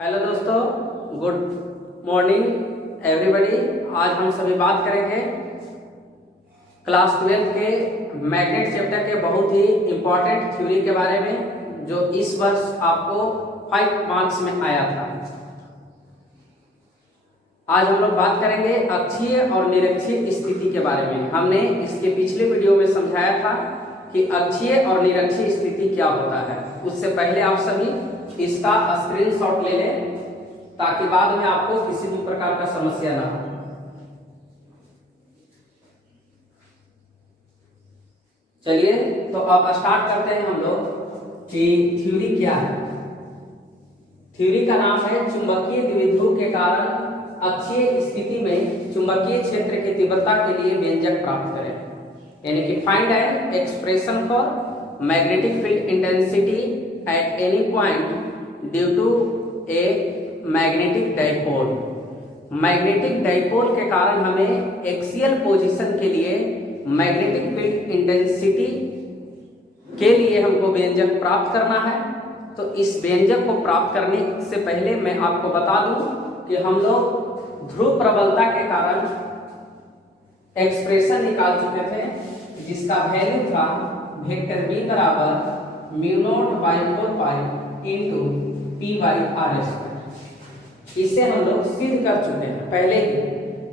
Hello दोस्तों, good morning everybody. आज हम सभी बात करेंगे क्लास 12 के मैग्नेट चैप्टर के बहुत ही इम्पोर्टेंट थ्योरी के बारे में, जो इस वर्ष आपको 5 मार्क्स में आया था। आज हम लोग बात करेंगे अक्षीय और निरक्षीय स्थिति के बारे में। हमने इसके पिछले वीडियो में समझाया था कि अक्षीय और निरक्षीय स्थिति क्या होता है। उससे पहले आप सभी इसका स्क्रीनशॉट ले लें ताकि बाद में आपको किसी भी प्रकार का समस्या ना हो। चलिए तो अब स्टार्ट करते हैं हम लोग कि थ्योरी क्या है। थ्योरी का नाम है चुंबकीय द्विध्रुव के कारण अक्षीय स्थिति में चुंबकीय क्षेत्र की तीव्रता के लिए व्यंजक प्राप्त करें, यानी कि find an expression for magnetic field intensity at any point due to a magnetic dipole. Magnetic dipole के कारण हमें एक्सियल पोजीशन के लिए मैग्नेटिक फील्ड इंटेंसिटी के लिए हमको व्यंजक प्राप्त करना है। तो इस व्यंजक को प्राप्त करने से पहले मैं आपको बता दूं कि हम लोग ध्रुव प्रबलता के कारण एक्सप्रेशन निकाल चुके थे, जिसका वैल्यू था वेक्टर बी बराबर mu naught by 4 pi into p by r square. इसे हम लोग सिद्ध कर चुके हैं पहले ही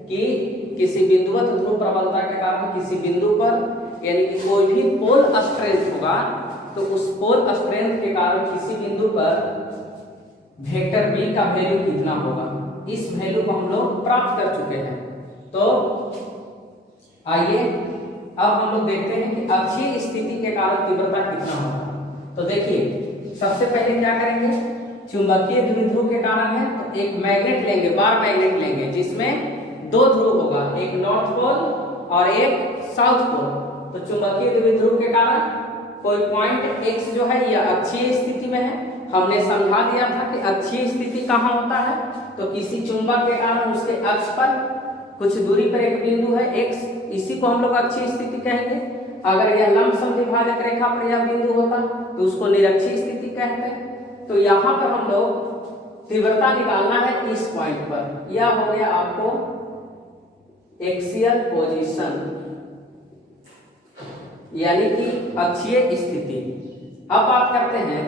कि किसी बिंदुवत ध्रुव प्रबलता के कारण किसी बिंदु पर, यानी कि कोई भी पोल स्ट्रेंथ होगा, तो उस पोल स्ट्रेंथ के कारण किसी बिंदु पर वेक्टर बी का वैल्यू कितना होगा, इस वैल्यू को हम लोग प्राप्त कर चुके हैं। तो आइए अब हम लोग देखते हैं कि अक्षीय स्थिति के कारण तीव्रता कितना होगा। तो देखिए सबसे पहले क्या करेंगे, चुंबकीय द्विध्रुव के कारण है तो एक मैग्नेट लेंगे, बार मैग्नेट लेंगे, जिसमें 2 ध्रुव होगा, एक नॉर्थ पोल और एक साउथ पोल। तो चुंबकीय द्विध्रुव के कारण कोई पॉइंट x जो है यह अक्षीय स्थिति में है। हमने समझा दिया था कि अक्षीय स्थिति कहाँ होता है, तो किसी चुंबक के कारण उसके अक्ष पर कुछ दूरी पर एक बिंदु है x, इसी को हम लोग अक्षीय स्थिति कहेंगे। अगर यह लंबसम विभाजक रेखा पर यह बिंदु होता तो उसको निरक्षीय स्थिति कहते हैं। तो यहाँ पर हम लोग तीव्रता निकालना है इस पॉइंट पर। यह हो गया आपको एक्सियल पोजीशन, यानी कि अक्षीय स्थिति। अब बात करते हैं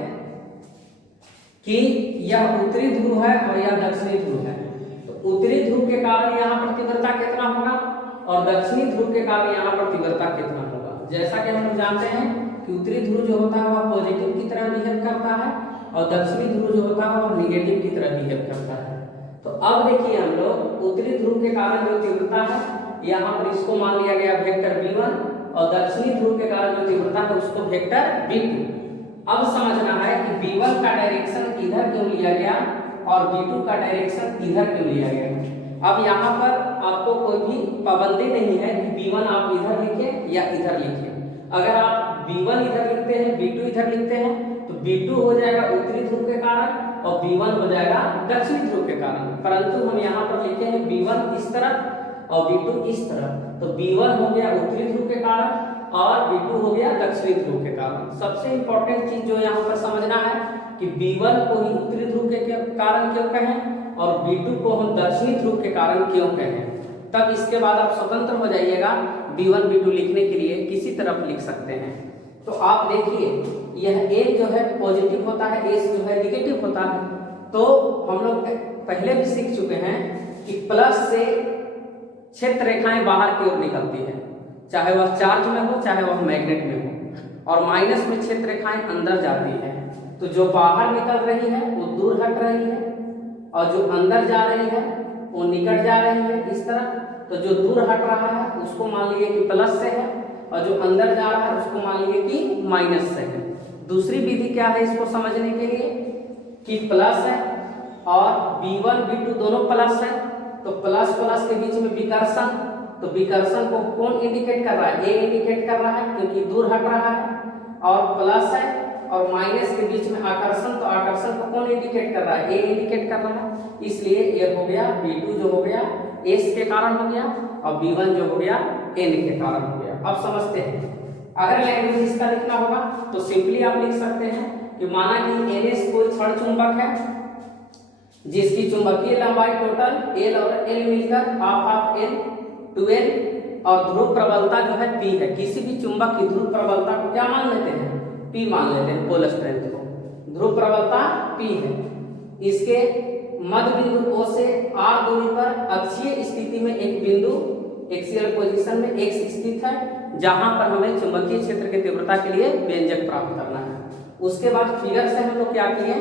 कि यह उत्तरी ध्रुव है और यह दक्षिणी ध्रुव है। तो उत्तरी ध्रुव के कारण यहाँ पर तीव्रता कितना होगा और दक्षिणी ध्रुव के कारण यहाँ पर तीव्रता कितना होगा। जैसा कि हम लोग जानते हैं कि उत्तरी ध्रुव जो होता है वह पॉजिटिव की तरह बिहेव करता है और दक्षिणी ध्रुव जो होता है वह निगेटिव की तरह बिहेव करता है। तो अब देखिए हम लोग उत्तरी ध्रुव के कारण जो तीव्रता है यहाँ पर इसको मान लिया गया वेक्टर v1 और दक्षिणी ध्रुव के कारण जो तीव्रता है उसको वेक्टर v2। अब समझना है कि v1 का डायरेक्शन इधर क्यों लिया गया और v2 का डायरेक्शन इधर क्यों लिया गया। अब यहाँ पर आपको कोई भी पाबंदी नहीं है कि v1 आप इधर लिखें या इधर लिखें। अगर आप v1 इधर लिखते हैं, v2 इधर लिखते हैं, तो v2 हो जाएगा उत्तरी ध्रुव के कारण और v1 हो जाएगा दक्षिणी ध्रुव के कारण। परंतु हम यहाँ पर लिखे हैं v1 इस तरफ और v2 इस तरफ। तो v1 हो गया उत्तरी ध्रुव के कारण और v2 हो गया दक्षिणी ध्रुव के कारण। सबसे इंपॉर्टेंट चीज जो यहाँ पर समझना है कि v1 को ही उत्तरी ध्रुव के कारण क्यों कहें और v2 को हम दक्षिणी ध्रुव के कारण क्यों कहें। तब इसके बाद आप स्वतंत्र हो जाइएगा, v1 v2 लिखने के लिए किसी तरफ लिख सकते हैं। तो आप देखिए यह a जो है पॉजिटिव होता है, s जो है निगेटिव होता है। तो हम लोग पहले भी सीख चुके हैं कि प्लस से क्षेत्र रेखाएं बाहर की ओर निकलती है, चाहे वह चार्ज में हो चाहे वह मैग्नेट में हो, और माइनस में क्षेत्र रेखाएं अंदर जाती है। तो जो बाहर निकल रही है वो दूर हट रही है और जो अंदर जा रही है वो निकट जा रही है इस तरह। तो जो दूर हट रहा है उसको मान लीजिए कि प्लस से है और जो अंदर जा रहा है उसको मान लीजिए कि माइनस से है। दूसरी विधि क्या है इसको समझने के लिए कि प्लस है और v1 v2 दोनों प्लस है, तो प्लस प्लस के बीच में विकर्षण, तो विकर्षण को कौन इंडिकेट कर रहा है, a इंडिकेट कर रहा है क्योंकि दूर हट रहा है। और प्लस है और माइनस के बीच में आकर्षण, तो आकर्षण को कौन इंडिकेट कर रहा है, a इंडिकेट कर रहा है। इसलिए ये हो गया v2 जो हो गया s के कारण हो गया और v1 जो हो गया n के कारण हो गया। अब समझते हैं, अगर लैंग्वेज इसका लिखना होगा तो सिंपली आप लिख सकते हैं कि माना कि ns कोई क्षण चुंबक है जिसकी चुंबकीय लंबाई टोटल एल और एल मिलकर हाफ हाफ एल 2l और ध्रुव प्रबलता जो है P है। किसी भी चुंबक की ध्रुव प्रबलता को क्या मान लेते हैं? P मान लेते हैं, पोल स्ट्रेंथ को। ध्रुव प्रबलता P है। इसके मध्य बिंदु O से R दूरी पर अक्षीय स्थिति में एक बिंदु एक्सियल पोजीशन में X स्थित है, जहां पर हमें चुंबकीय क्षेत्र की तीव्रता के लिए व्यंजक प्राप्त करना है। उसके बाद फिगर से हम लोग क्या किए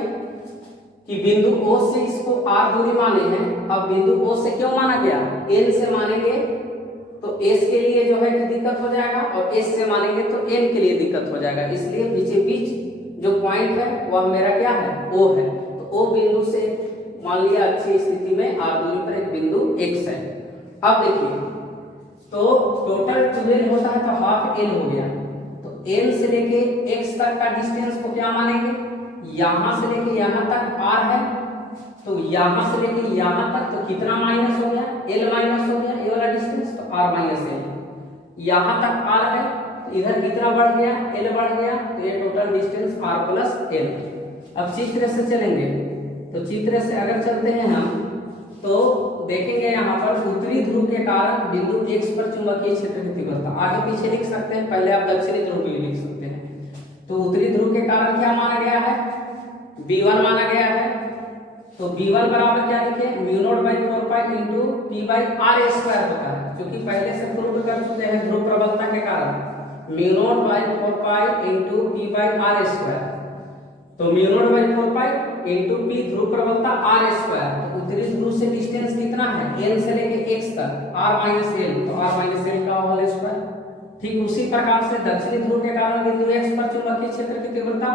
कि बिंदु O से इसको R दूरी माने हैं। अब बिंदु O से क्यों माना गया? N से मानेंगे तो S के लिए जो है कि दिक्कत हो जाएगा, और S से मानेंगे तो N के लिए दिक्कत हो जाएगा। इसलिए बीचे बीच जो पॉइंट है वह मेरा क्या है? O है। तो O बिंदु से मान लिया अच्छी स्थिति में R दूरी पर एक बिंदु X है। अब देखिए, तो टोटल 12 होता है तो हाफ L हो गया। तो N से लेके X तक का डिस्टेंस को क्या मानेंगे? यहां से लेके यहां तक R है, तो यहां से लेके यहां तक तो कितना माइनस हो गया? L माइनस हो गया, ये वाला डिस्टेंस, तो R माइनस L। यहां तक R है, इधर कितना बढ़ गया? L बढ़ गया, तो ये total distance R plus L। अब चित्र से चलेंगे, तो चित्र से अगर चलते हैं हम तो देखेंगे यहाँ पर उत्तरी ध्रुव के कारण बिंदु X पर चुंबकीय क्षेत्र की तीव्रता आगे पीछे लिख सकते हैं, पहले आप दक्षिणी ध्रुव के लिए लिख सकते हैं। तो उत्तरी ध्रुव के कारण क्या माना गया है? B1 माना गया है। तो B1 बराबर क्या लिखे? μ0/4 pi into P by R square होता है, क्योंकि पहले से प्रूव कर चुके हैं ध्रुव प्रबलता के कारण μ0/4 pi into P by R square. तो μ0/4 पाई इंटू P ध्रुव प्रबलता R स्क्वायर। तो उत्तरी ध्रुव से डिस्टेंस कितना है? N से लेके X तक R माइनस L, तो R माइनस L का होल स्क्वायर। ठीक उसी प्रकार से दक्षिणी ध्रुव के कारण बिंदु X पर चुंबकीय क्षेत्र की तीव्रता,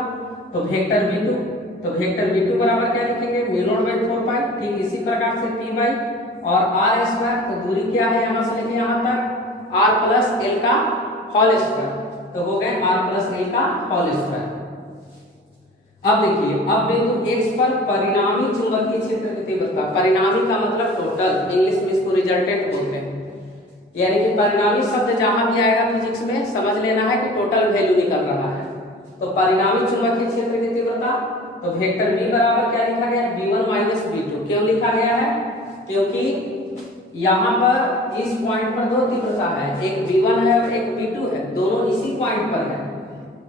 तो वेक्टर V2, तो वेक्टर V2 बराबर क्या लिखेंगे? μ0/4 पाई। ठीक इसी प्रकार से P बाई और R स्क्वायर, तो दूरी क्या है यहां से लेके यहां तक? R प्लस L का होल स्क्वायर, तो हो गए R प्लस L का होल स्क्वायर। अब देखिए, अब बिंदु X पर परिणामी चुंबकीय क्षेत्र की तीव्रता, परिणामी का मतलब टोटल, इंग्लिश में इसको रिजल्टेंट बोलते हैं, यानी कि परिणामी शब्द जहां भी आएगा फिजिक्स में समझ लेना है कि टोटल वैल्यू निकल रहा है। तो परिणामी चुंबकीय क्षेत्र की तीव्रता, तो वेक्टर B बराबर क्या लिखा गया? B1 minus B2। क्यों लिखा गया है? क्योंकि यहाँ पर इस पॉइंट पर दो तीव्रता है, एक B1 है और एक B2 है, दोनों इसी पॉइंट पर है।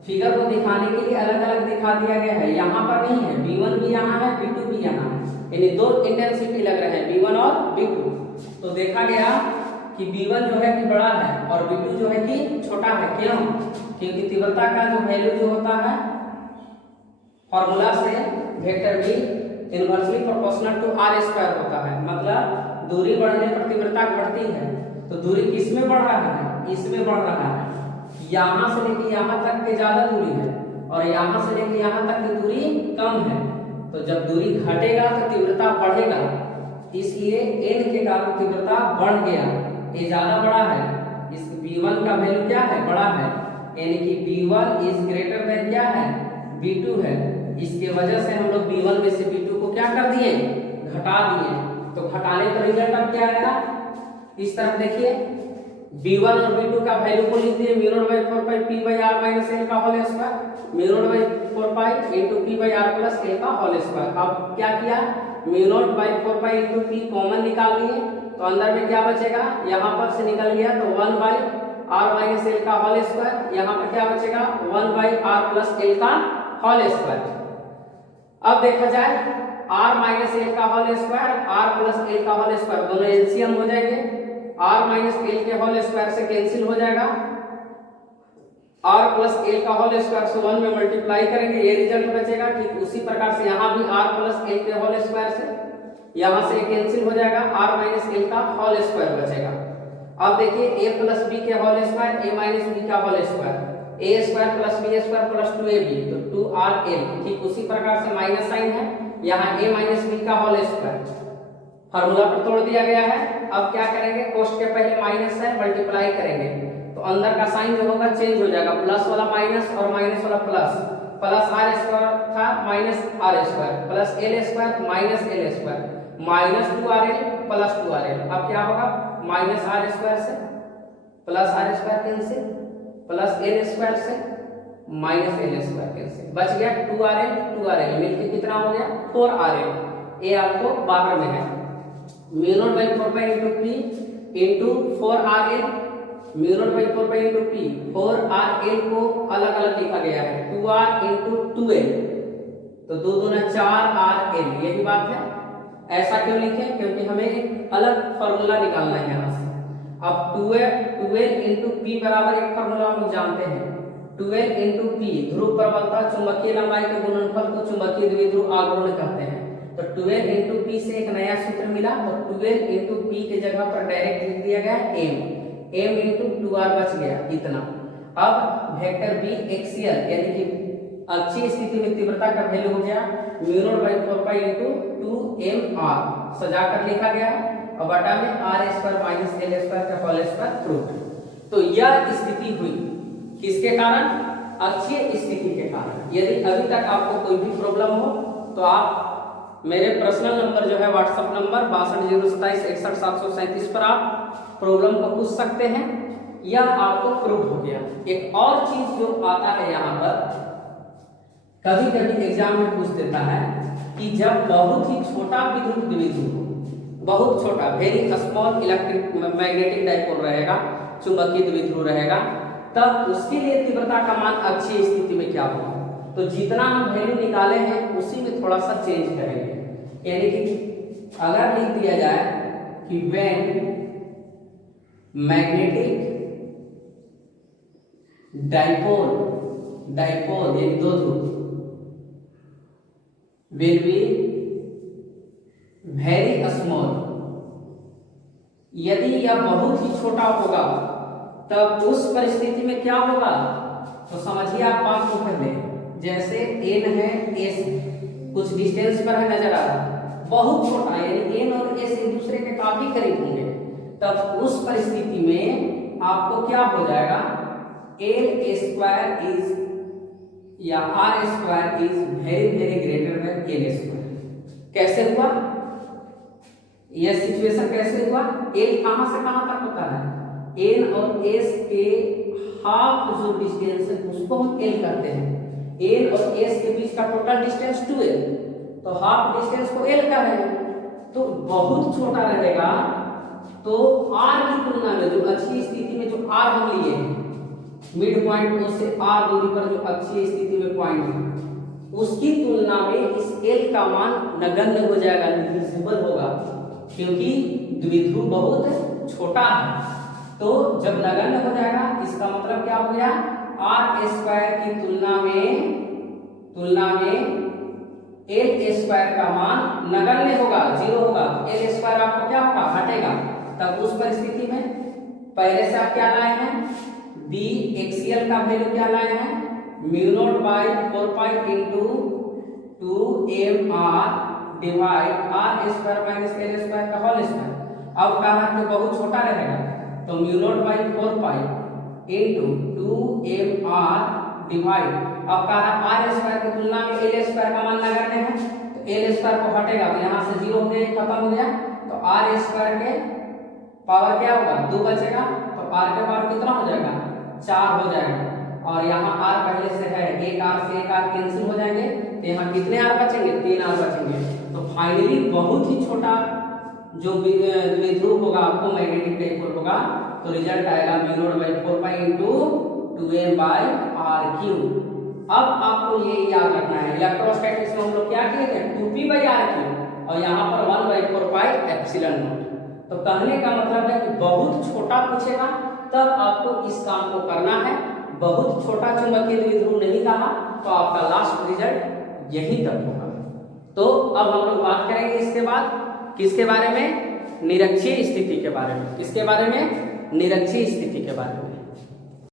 फिगर को दिखाने के लिए अलग अलग दिखा दिया गया है, यहाँ पर नहीं है, B1 भी यहाँ है, B2 भी यहाँ है, यानी दो इंटेंसिटी लग रहे हैं, B1 और B2। तो देखा गया कि B1 जो है कि बड़ा है और B2 जो है कि छोटा है। क्यों? क्योंकि तीव्रता का जो वैल्यू जो होता है फॉर्मूला से vector B inversely proportional to R square होता है, मतलब दूरी बढ़ने पर तीव्रता घटती है। तो दूरी किस में बढ़ रहा है? इसमें बढ़ रहा है। यहाँ से लेके यहाँ तक की ज्यादा दूरी है और यहाँ से लेके यहाँ तक की दूरी कम है। तो जब दूरी घटेगा तो तीव्रता बढ़ेगा, इसलिए n के कारण तीव्रता बढ़ गया, ये ज्यादा बड़ा है। इस B1 का वैल्यू क्या है? बड़ा है, यानी कि B1 इज ग्रेटर देन क्या है? B2 है। इसके वजह से हम लोग B1 में से B2 को क्या कर दिए? घटा दिए। तो घटाने पर रिजल्ट अब क्या आएगा? इस तरफ देखिए, B1 और B2 का वैल्यू को लिख दिए μ0/4 pi P by R minus L का whole square, μ0/4 pi into P by R plus L का होल स्क्वायर। अब क्या किया? μ0/4 पाई इंटू P कॉमन निकाल लिए, तो अंदर में क्या बचेगा? यहाँ पर से निकल गया तो 1 बाई R माइनस L का होल स्क्वायर, यहाँ पर क्या बचेगा? 1 बाई R प्लस L का होल स्क्वायर। अब देखा जाए R माइनस L का whole square, R plus L का होल स्क्वायर, दोनों एलसीएम हो जाएंगे। R माइनस L के होल स्क्वायर से कैंसिल हो जाएगा, R प्लस L का होल स्क्वायर से 1 में मल्टीप्लाई करेंगे, ये रिजल्ट बचेगा। ठीक उसी प्रकार से यहाँ भी R प्लस L के होल स्क्वायर से यहाँ से कैंसिल हो जाएगा, R माइनस L का होल स्क्वायर बचेगा। अब देखिए A प्लस B के whole square, A minus B का whole square, A square plus B square plus 2AB, तो 2RL। ठीक उसी प्रकार से माइनस साइन है, यहाँ A माइनस B का होल स्क्वायर फार्मूला पर तोड़ दिया गया है। अब क्या करेंगे? कोष्ठ के पहले माइनस है, मल्टीप्लाई करेंगे तो अंदर का साइन जो होगा चेंज हो जाएगा, प्लस वाला माइनस और माइनस वाला प्लस, प्लस R स्क्वायर था minus R square plus L square minus L square minus 2RL plus 2RL। अब क्या होगा? माइनस R स्क्वायर से plus R square cancel, plus L square से माइनस L स्क्वायर कैंसिल, बच गया 2RL 2RL मिलके कितना हो गया? 4RL। ए आपको बाहर में है। Mu naught by 4 pi into P into 4RL, mu naught by 4 pi into P, 4RL को अलग अलग लिखा गया है 2R इंटू 2L, तो 2 दूना 4RL, यही बात है। ऐसा क्यों लिखे? क्योंकि हमें एक अलग फॉर्मूला निकालना है यहाँ से। अब 12 इंटू पी बराबर एक फॉर्मूला हम जानते हैं, 12 इंटू पी ध्रुव प्रबलता चुंबकीय लंबाई के गुणनफल को चुंबकीय द्विध्रुव आघूर्ण कहते हैं। तो 12 इंटू पी से एक नया सूत्र मिला, तो 12 इंटू पी के जगह पर डायरेक्ट लिख दिया गया m इंटू 2r बच गया इतना। अब वेक्टर बी एक्सियल यानी कि अक्षीय स्थिति में तीव्रता का वैल्यू हो गया mu naught by 4 pi into 2mr, सजा कर लिखा गया और बटा में r square minus l square का होल स्क्वायर रूट। तो यह स्थिति हुई किसके कारण? अक्षीय स्थिति के कारण। यदि अभी तक आपको कोई भी प्रॉब्लम हो तो आप मेरे पर्सनल नंबर जो है व्हाट्सएप नंबर 6207216737 पर आप प्रॉब्लम को पूछ सकते हैं। यह आपको प्रूव हो गया। एक और चीज जो आता है यहाँ पर, कभी कभी एग्जाम में पूछ देता है कि जब बहुत ही छोटा विद्युत द्विध्रुव, बहुत छोटा very small electric magnetic dipole रहेगा, चुंबकीय द्विध्रुव रहेगा, तब उसके लिए तीव्रता का मान अक्षीय स्थिति में क्या होगा। तो जितना हम वैल्यू niकाले हैं उसी में थोड़ा सा चेंज करेंगे। यानी कि अगर लिख दिया जाए कि व्हेन मैग्नेटिक डाइपोल यानी दो ध्रुव will be very small, यदि यह बहुत ही छोटा होगा तब उस परिस्थिति में क्या होगा। तो समझिए आप बात को कर लें, जैसे n है s कुछ डिस्टेंस पर है नजर आ रहा, बहुत छोटा यानी n और s एक दूसरे के काफी करीब होंगे, तब उस परिस्थिति में आपको क्या हो जाएगा, l स्क्वायर इज या r square is very greater than l square. कैसे हुआ यह सिचुएशन? कैसे हुआ? l कहां से कहां तक होता है, n और s के हाफ जो डिस्टेंस है उसको हम l कहते हैं। n और s के बीच का टोटल डिस्टेंस 2l, तो हाफ डिस्टेंस को l का है, तो बहुत छोटा रहेगा। तो r की तुलना में जो अक्षीय स्थिति में जो r हम लिए हैं, मिड पॉइंट O से r दूरी पर जो अक्षीय स्थिति में पॉइंट है, उसकी तुलना में इस l का मान नगण्य हो जाएगा, निग्लिजिबल होगा, क्योंकि द्विध्रुव बहुत छोटा है। तो जब नगण्य हो जाएगा इसका मतलब क्या हो गया, r स्क्वायर की तुलना में l स्क्वायर का मान नगण्य होगा, 0 होगा। l स्क्वायर आपको क्या होगा, हटेगा। तब उस परिस्थिति में पहले से आप क्या लाए हैं, b एक्सियल का वैल्यू क्या लाए हैं, mu naught by 4 pi into 2mr divide r square minus l square का होल स्क्वायर। अब कहा कि बहुत छोटा रहेगा, तो mu naught by 4 pi into 2mr divide, अब कहा r स्क्वायर की तुलना में l स्क्वायर का मान नगण्य है, तो l स्क्वायर को हटेगा तो यहाँ से 0 हो गया, खत्म हो गया। तो r स्क्वायर के पावर क्या होगा, 2 बचेगा, तो r का पावर कितना हो जाएगा, 4 हो जाएगा। और यहाँ r पहले से है, एक r से एक r कैंसिल हो जाएंगे, तो यहाँ कितने r बचेंगे, 3 r बचेंगे। तो फाइनली बहुत ही छोटा जो द्विध्रुव होगा आपको मैग्नेटिक डाइपोल होगा, तो रिजल्ट आएगा mu naught by 4 pi into 2m by r cube. अब आपको ये याद रखना है, इलेक्ट्रोस्टैटिक्स में हम लोग क्या किए थे, 2p बाई r क्यूब, और यहाँ पर 1 बाई 4 पाई एप्सिलॉन नॉट। तो कहने का मतलब है कि बहुत छोटा पूछेगा तब आपको इस काम को करना है। बहुत छोटा चुंबकीय द्विध्रुव नहीं कहा तो आपका लास्ट रिजल्ट यही तक होगा। तो अब हम लोग बात करेंगे इसके बाद किसके बारे में, निरक्षीय स्थिति के बारे में। किसके बारे में, निरक्षीय स्थिति के बारे में।